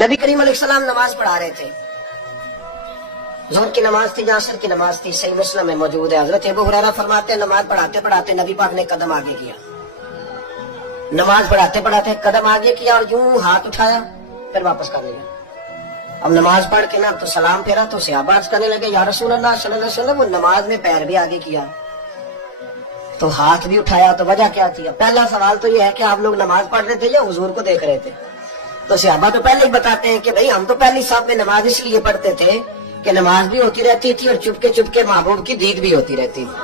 नबी करीम अलैहिस्सलाम नमाज पढ़ा रहे थे। ज़ोहर की नमाज थी, असर की नमाज थी। सही मुस्लिम में मौजूद है। हजरत अबू हुरैरा फरमाते हैं नमाज पढ़ाते पढ़ाते नबी पाक ने कदम आगे किया। नमाज पढ़ाते पढ़ाते कदम आगे किया और यूं हाथ उठाया, फिर वापस कर लिया। अब नमाज पढ़ के ना तो सलाम फेरा तो सहाबा अर्ज़ करने लगे, या रसूल अल्लाह सल्लल्लाहु अलैहि वसल्लम, वो नमाज में पैर भी आगे किया तो हाथ भी उठाया, तो वजह क्या थी? पहला सवाल तो ये है कि आप लोग नमाज पढ़ रहे थे या हुजूर को देख रहे थे? तो सहाबा तो पहले ही बताते हैं कि भाई हम तो पहली साहब में नमाज इसलिए पढ़ते थे कि नमाज भी होती रहती थी और चुपके चुपके महबूब की दीद भी होती रहती थी।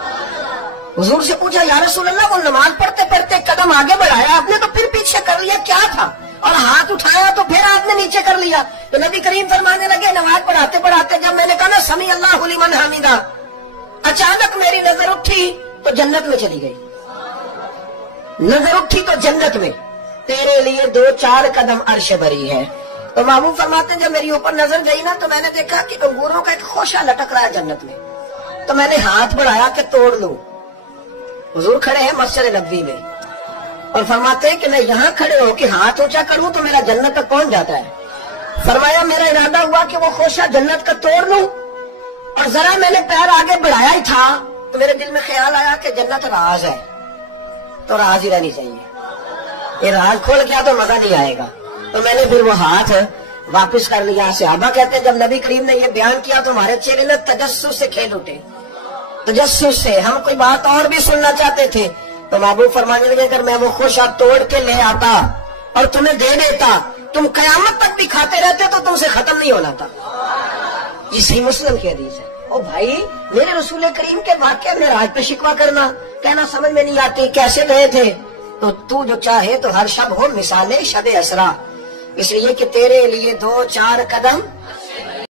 हुजूर से पूछा, या रसूल अल्लाह, वो नमाज पढ़ते पढ़ते कदम आगे बढ़ाया आपने तो फिर पीछे कर लिया, क्या था? और हाथ उठाया तो फिर आपने नीचे कर लिया। तो नबी करीम फरमाने लगे, नमाज पढ़ाते पढ़ाते जब मैंने कहा ना समी अल्लाहु लिमन हमीदा, अचानक मेरी नजर उठी तो जन्नत में चली गई। नजर उठी तो जन्नत में, तेरे लिए 2-4 कदम अर्श भरी है। तो महबूब फरमाते हैं जब मेरी ऊपर नजर गई ना तो मैंने देखा कि अंगूरों का एक खोशा लटक रहा है जन्नत में। तो मैंने हाथ बढ़ाया कि तोड़ लूं। हुजूर खड़े हैं मस्जिद नबवी में और फरमाते हैं कि मैं यहाँ खड़े हो कि हाथ ऊंचा करूं तो मेरा जन्नत तक पहुंच जाता है। फरमाया मेरा इरादा हुआ कि वो खोशा जन्नत का तोड़ लूं और जरा मैंने पैर आगे बढ़ाया ही था तो मेरे दिल में ख्याल आया कि जन्नत राज है, तो राज ही रहनी चाहिए। ये राज खोल गया तो मजा नहीं आएगा। तो मैंने फिर वो हाथ वापस कर लिया। सहाबा कहते हैं जब नबी करीम ने ये बयान किया तो हमारे चेहरे ने तजस्सुस से खेल उठे। तजस्सुस से हम कोई बात और भी सुनना चाहते थे। तो महबूब फरमाने लगे, अगर मैं वो खोशा तोड़ के ले आता और तुम्हें दे देता, तुम कयामत तक भी खाते रहते तो तुमसे खत्म नहीं होना था। ये सही मुस्लिम की हदीस है। ओ भाई, मेरे रसूल करीम के वाक़या में राज पे शिकवा करना, कहना समझ में नहीं आती कैसे गए थे। तो तू जो चाहे तो हर शब हो मिसाले शब असरा, इसलिए कि तेरे लिए 2-4 कदम